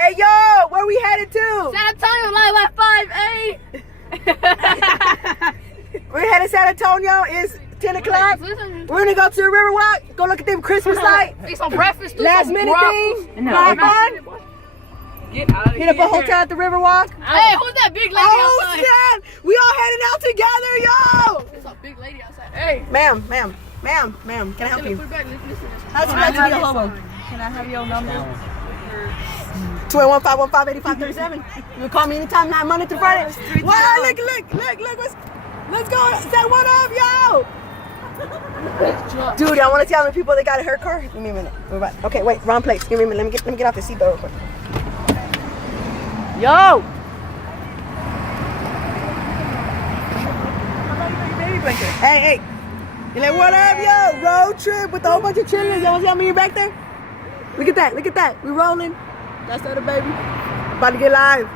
Hey, yo, where we headed to? San Antonio live at 5, We're headed to San Antonio. It's 10 o'clock. We're gonna go to the Riverwalk. Go look at them Christmas lights. Eat some breakfast. Last minute thing. Have fun. Get out of here. Hit up a hotel at the Riverwalk. Hey, who's that big lady outside? Oh, snap. We all heading out together, yo. There's a big lady outside. Hey. Ma'am, can I help you? How'd you like to be a hobo? Can I have your number? 215158537. You can call me anytime, not Monday through Friday. Wow, look. Let's go. Say what up, yo. Dude, I want to see how many people they got at her car. Give me a minute. Okay, wait, wrong place. Give me a minute. Let me get off the seatbelt real quick. Yo. Hey. You're like, what up, yo? Road trip with a whole bunch of chillers. Y'all see how many back there? Look at that. We rolling. That's the other baby. About to get live.